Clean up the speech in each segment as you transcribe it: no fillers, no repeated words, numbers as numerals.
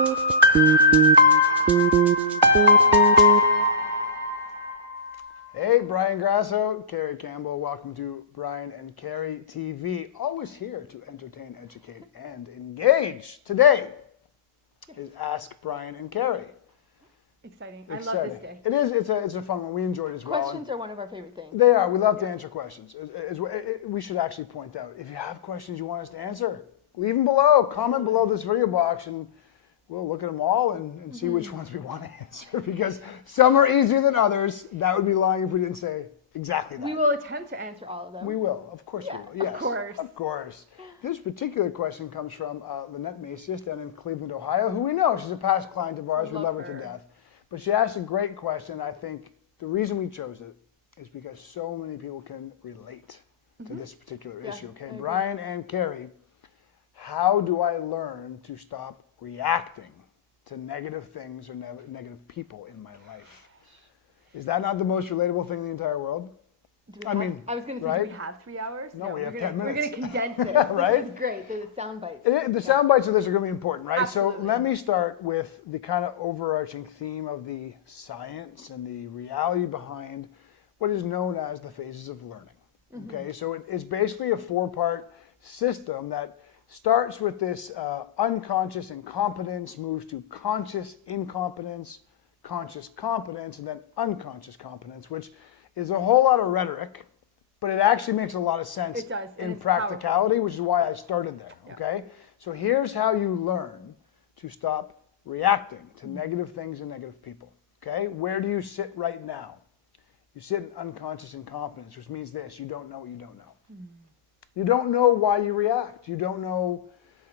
Hey, Brian Grasso, Carrie Campbell. Welcome to Brian and Carrie TV. Always here to entertain, educate, and engage. Today is Ask Brian and Carrie. Exciting. I love this day. It is. It's a fun one. We enjoyed it as well. Questions are one of our favorite things. They are. We love to answer questions. We should actually point out, if you have questions you want us to answer, leave them below. Comment below this video box and we'll look at them all and see which ones we want to answer, because some are easier than others. That would be lying if we didn't say exactly that. We will attempt to answer all of them. We will. Of course we will. Yes. Of course. Of course. This particular question comes from Lynette Macias down in Cleveland, Ohio, who we know. She's a past client of ours. We love her to death. But she asked a great question. I think the reason we chose it is because so many people can relate to this particular issue. Okay, Brian and Carrie, how do I learn to stop reacting to negative things or negative people in my life? Is that not the most relatable thing in the entire world? I was going to say, do we have 3 hours? No, we have 10 minutes. We're going to condense it. Right? This is great. The sound bites. The sound bites of this are going to be important, right? Absolutely. So let me start with the kind of overarching theme of the science and the reality behind what is known as the phases of learning. Okay, so it's basically a 4-part system that starts with this unconscious incompetence, moves to conscious incompetence, conscious competence, and then unconscious competence, which is a whole lot of rhetoric, but it actually makes a lot of sense in practicality, which is why I started there, okay? So here's how you learn to stop reacting to negative things and negative people, okay? Where do you sit right now? You sit in unconscious incompetence, which means this: you don't know what you don't know. You don't know why you react. You don't know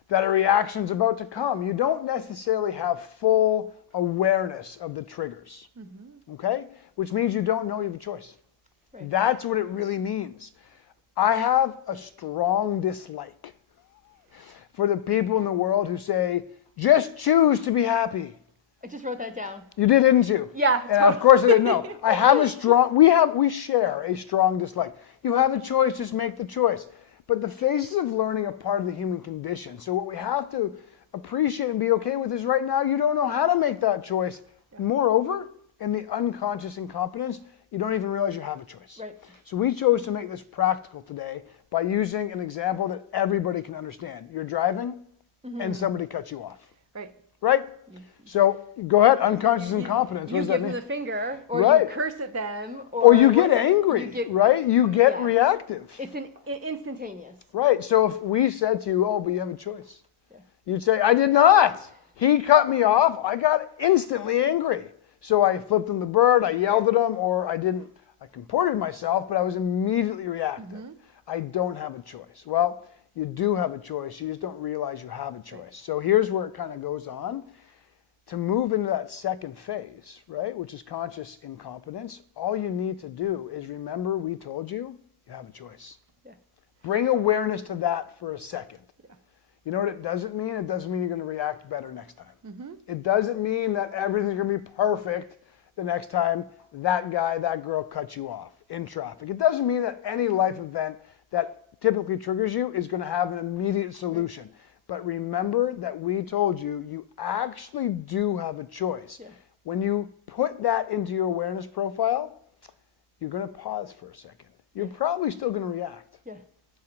that a reaction's about to come. You don't necessarily have full awareness of the triggers, okay? Which means you don't know you have a choice. Right. That's what it really means. I have a strong dislike for the people in the world who say, just choose to be happy. I just wrote that down. You did, didn't you? Yeah. And of course I didn't know. I have a strong, we share a strong dislike. You have a choice, just make the choice. But the phases of learning are part of the human condition. So what we have to appreciate and be okay with is right now you don't know how to make that choice. Moreover, in the unconscious incompetence, you don't even realize you have a choice. Right. So we chose to make this practical today by using an example that everybody can understand. You're driving and somebody cuts you off. Right. Right? So go ahead, unconscious incompetence. You give them the finger, or you curse at them, or you get angry, right? You get reactive. It's instantaneous. Right. So if we said to you, oh, but you have a choice, you'd say, I did not. He cut me off. I got instantly angry. So I flipped him the bird, I yelled at him, or I comported myself, but I was immediately reactive. I don't have a choice. Well, you do have a choice. You just don't realize you have a choice. So here's where it kind of goes on. To move into that second phase, right, which is conscious incompetence, all you need to do is remember we told you you have a choice. Yeah. Bring awareness to that for a second. Yeah. You know what it doesn't mean? It doesn't mean you're going to react better next time. It doesn't mean that everything's going to be perfect the next time that guy, that girl cuts you off in traffic. It doesn't mean that any life event that typically triggers you is going to have an immediate solution. But remember that we told you, you actually do have a choice. Yeah. When you put that into your awareness profile, you're going to pause for a second. You're probably still going to react. Yeah.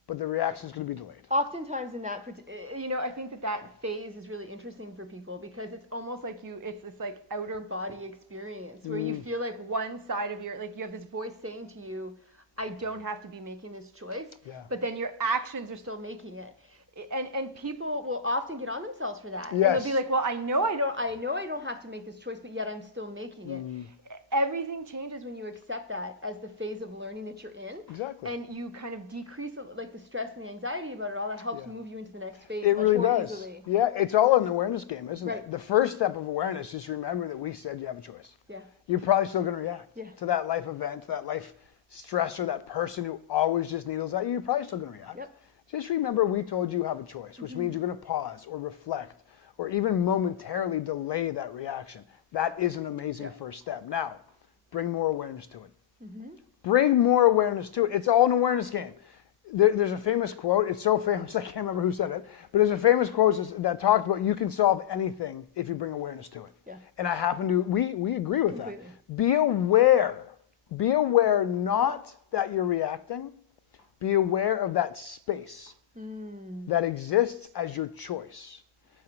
But the reaction is going to be delayed. Oftentimes in that, I think that phase is really interesting for people because it's almost like it's this like outer body experience where you feel like one side of you have this voice saying to you, I don't have to be making this choice, but then your actions are still making it. And people will often get on themselves for that. Yes. And they'll be like, well, I know I don't have to make this choice, but yet I'm still making it. Everything changes when you accept that as the phase of learning that you're in. Exactly. And you kind of decrease like the stress and the anxiety about it all. That helps move you into the next phase. It really does. Easily. Yeah, it's all an awareness game, isn't it? The first step of awareness is remember that we said you have a choice. Yeah. You're probably still going to react to that life event, to that life stressor, that person who always just needles at you. You're probably still going to react. Yep. Just remember we told you have a choice, which means you're going to pause or reflect or even momentarily delay that reaction. That is an amazing first step. Now, bring more awareness to it. Bring more awareness to it. It's all an awareness game. there's a famous quote. It's so famous I can't remember who said it, but there's a famous quote that talked about you can solve anything if you bring awareness to it. Yeah. And I happen to we agree with Completely. that. Be aware. Be aware not that you're reacting. Be aware of that space that exists as your choice.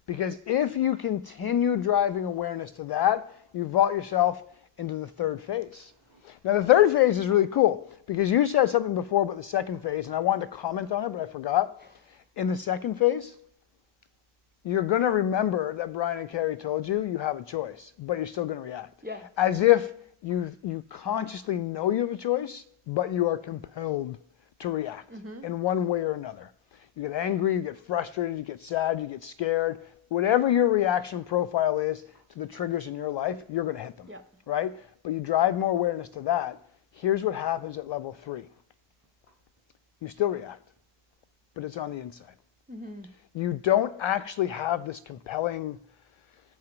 Because if you continue driving awareness to that, you vault yourself into the third phase. Now, the third phase is really cool because you said something before about the second phase, and I wanted to comment on it, but I forgot. In the second phase, you're going to remember that Brian and Carrie told you you have a choice, but you're still going to react. Yeah. As if you consciously know you have a choice, but you are compelled to react in one way or another. You get angry, you get frustrated, you get sad, you get scared. Whatever your reaction profile is to the triggers in your life, you're going to hit them, right? But you drive more awareness to that. Here's what happens at level 3. You still react, but it's on the inside. You don't actually have this compelling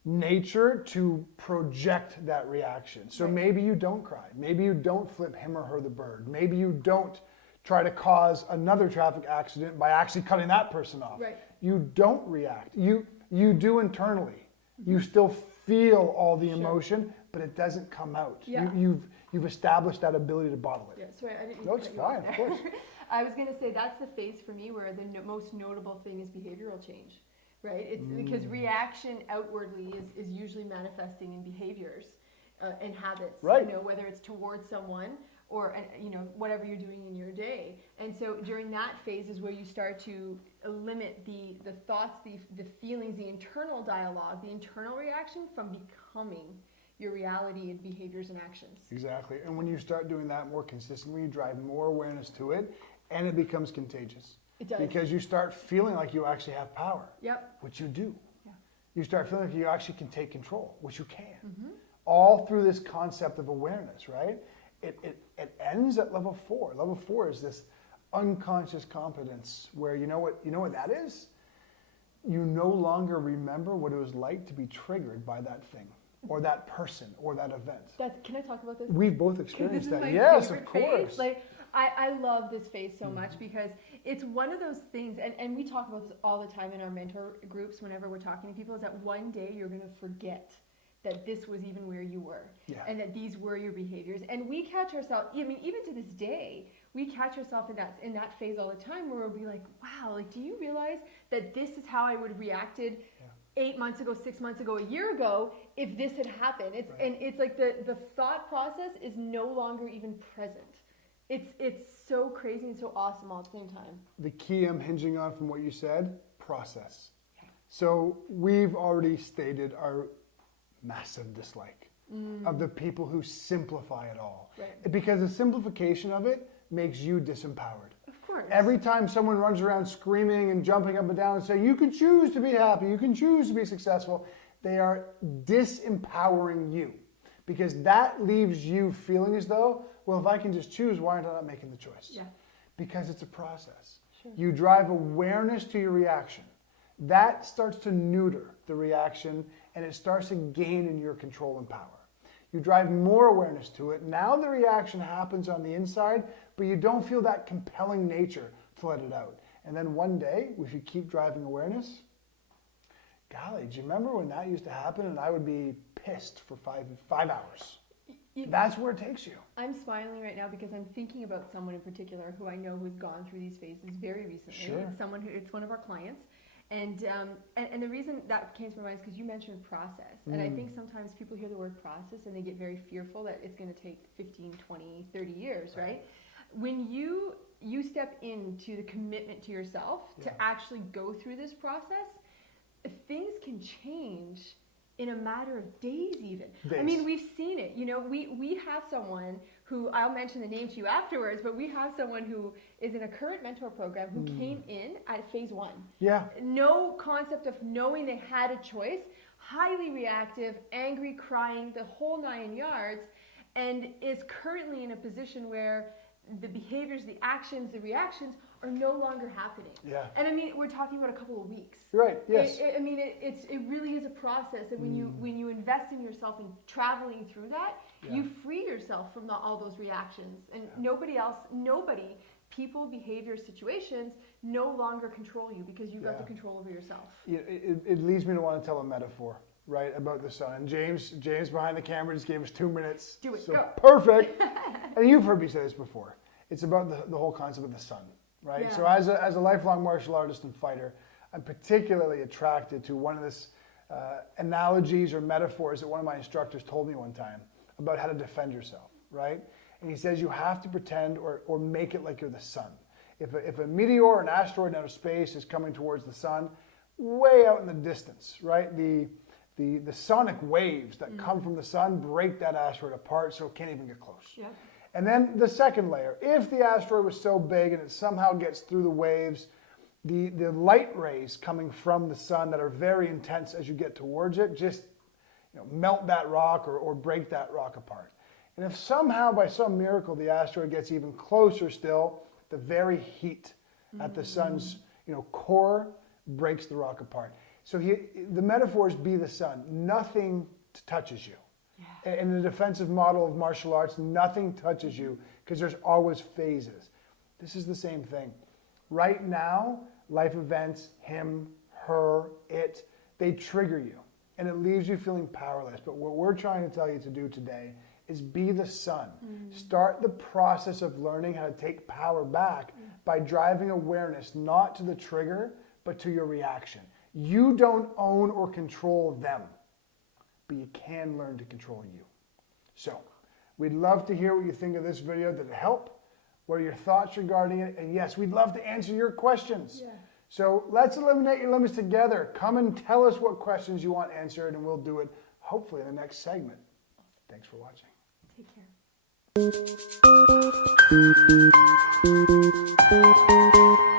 nature to project that reaction. So maybe you don't cry. Maybe you don't flip him or her the bird. Maybe you don't try to cause another traffic accident by actually cutting that person off. Right. You don't react. You do internally. You still feel all the emotion, but it doesn't come out. Yeah. You've established that ability to bottle it. Yeah, sorry, I didn't mean No, to it's cut you off fine, of there. course. I was going to say that's the phase for me where the most notable thing is behavioral change, right? It's because reaction outwardly is usually manifesting in behaviors and habits, Right. you know, whether it's towards someone or, you know, whatever you're doing in your day. And so during that phase is where you start to limit the thoughts, the feelings, the internal dialogue, the internal reaction from becoming your reality and behaviors and actions. Exactly. And when you start doing that more consistently, you drive more awareness to it, and it becomes contagious. It does. Because you start feeling like you actually have power, Yep. which you do. Yeah. You start feeling like you actually can take control, which you can. All through this concept of awareness, right? It ends at level 4. Level 4 is this unconscious competence where you know what that is? You no longer remember what it was like to be triggered by that thing or that person or that event. Can I talk about this? We've both 'Cause experienced this is that. my Yes, of favorite course. phase. Like I love this phase so much because it's one of those things, and we talk about this all the time in our mentor groups whenever we're talking to people, is that one day you're going to forget that this was even where you were, and that these were your behaviors. And we catch ourselves, I mean, even to this day, we catch ourselves in that phase all the time where we'll be like, wow, like, do you realize that this is how I would have reacted 8 months ago, 6 months ago, a year ago, if this had happened? And it's like the thought process is no longer even present. It's so crazy and so awesome all at the same time. The key I'm hinging on from what you said, process. So we've already stated our massive dislike of the people who simplify it all. Right. Because the simplification of it makes you disempowered. Of course. Every time someone runs around screaming and jumping up and down and saying, you can choose to be happy, you can choose to be successful, they are disempowering you. Because that leaves you feeling as though, well, if I can just choose, why aren't I not making the choice? Yeah. Because it's a process. Sure. You drive awareness to your reaction. That starts to neuter the reaction, and it starts to gain in your control and power. You drive more awareness to it. Now the reaction happens on the inside, but you don't feel that compelling nature to let it out. And then one day, if you keep driving awareness, golly, do you remember when that used to happen and I would be pissed for five hours? That's where it takes you. I'm smiling right now because I'm thinking about someone in particular who I know who's gone through these phases very recently. Sure. It's one of our clients. And the reason that came to my mind is because you mentioned process. And I think sometimes people hear the word process and they get very fearful that it's going to take 15, 20, 30 years, right? When you step into the commitment to yourself to actually go through this process, things can change in a matter of days even. Days. I mean, we've seen it. You know, we have someone who, I'll mention the name to you afterwards, but we have someone who is in a current mentor program who came in at phase 1. Yeah. No concept of knowing they had a choice, highly reactive, angry, crying, the whole 9 yards, and is currently in a position where the behaviors, the actions, the reactions are no longer happening. Yeah. And I mean, we're talking about a couple of weeks. Right, yes. It really is a process, and when you invest in yourself and traveling through that, you free yourself from all those reactions, and nobody, people, behavior, situations no longer control you because you've got the control over yourself. It leads me to want to tell a metaphor, right, about the sun. And James behind the camera just gave us 2 minutes. Do it, so go. Perfect. And you've heard me say this before. It's about the whole concept of the sun, right? Yeah. So as a lifelong martial artist and fighter, I'm particularly attracted to one of this analogies or metaphors that one of my instructors told me one time about how to defend yourself, right? And he says you have to pretend or make it like you're the sun. If a meteor or an asteroid in outer space is coming towards the sun, way out in the distance, right? The sonic waves that come from the sun break that asteroid apart so it can't even get close. Yeah. And then the second layer, if the asteroid was so big and it somehow gets through the waves, the light rays coming from the sun that are very intense as you get towards it just melt that rock or break that rock apart. And if somehow by some miracle the asteroid gets even closer still, the very heat at the sun's core breaks the rock apart. So the metaphors be the sun. Nothing touches you. Yeah. In the defensive model of martial arts, nothing touches you because there's always phases. This is the same thing. Right now, life events, him, her, it, they trigger you. And it leaves you feeling powerless. But what we're trying to tell you to do today is be the sun. Start the process of learning how to take power back by driving awareness not to the trigger, but to your reaction. You don't own or control them, but you can learn to control you. So, we'd love to hear what you think of this video. Did it help? What are your thoughts regarding it? And yes, we'd love to answer your questions. Yeah. So let's eliminate your limits together. Come and tell us what questions you want answered, and we'll do it hopefully in the next segment. Thanks for watching. Take care.